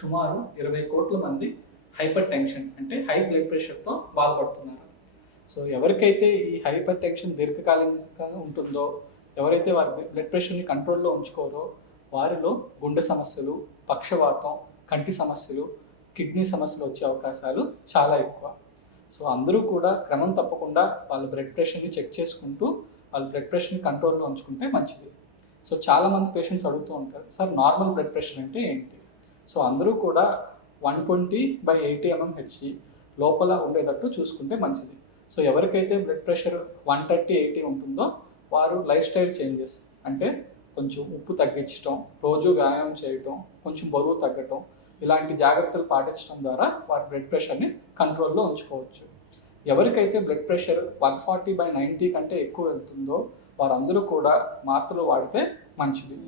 సుమారు 20 కోట్ల మంది హైపర్ టెన్షన్ అంటే హై బ్లడ్ ప్రెషర్తో బాధపడుతున్నారు. సో ఎవరికైతే ఈ హైపర్ టెన్షన్ దీర్ఘకాలికంగా ఉంటుందో, ఎవరైతే వారి బ్లడ్ ప్రెషర్ని కంట్రోల్లో ఉంచుకోరో వారిలో గుండె సమస్యలు, పక్షవాతం, కంటి సమస్యలు, కిడ్నీ సమస్యలు వచ్చే అవకాశాలు చాలా ఎక్కువ. సో అందరూ కూడా క్రమం తప్పకుండా వాళ్ళ బ్లడ్ ప్రెషర్ని చెక్ చేసుకుంటూ వాళ్ళ బ్లడ్ ప్రెషర్ని కంట్రోల్లో ఉంచుకుంటే మంచిది. సో చాలామంది పేషెంట్స్ అడుగుతూ ఉంటారు, సార్ నార్మల్ బ్లడ్ ప్రెషర్ అంటే ఏంటి? సో అందరూ కూడా 120/80 mmHg లోపల ఉండేటట్టు చూసుకుంటే మంచిది. సో ఎవరికైతే బ్లడ్ ప్రెషర్ 130/80 ఉంటుందో వారు లైఫ్ స్టైల్ చేంజెస్ అంటే కొంచెం ఉప్పు తగ్గించడం, రోజు వ్యాయామం చేయటం, కొంచెం బరువు తగ్గటం, ఇలాంటి జాగ్రత్తలు పాటించడం ద్వారా వారి బ్లడ్ ప్రెషర్ని కంట్రోల్లో ఉంచుకోవచ్చు. ఎవరికైతే బ్లడ్ ప్రెషర్ 140/90 కంటే ఎక్కువ వెళ్తుందో వారందరూ కూడా మాత్రలు వాడితే మంచిది.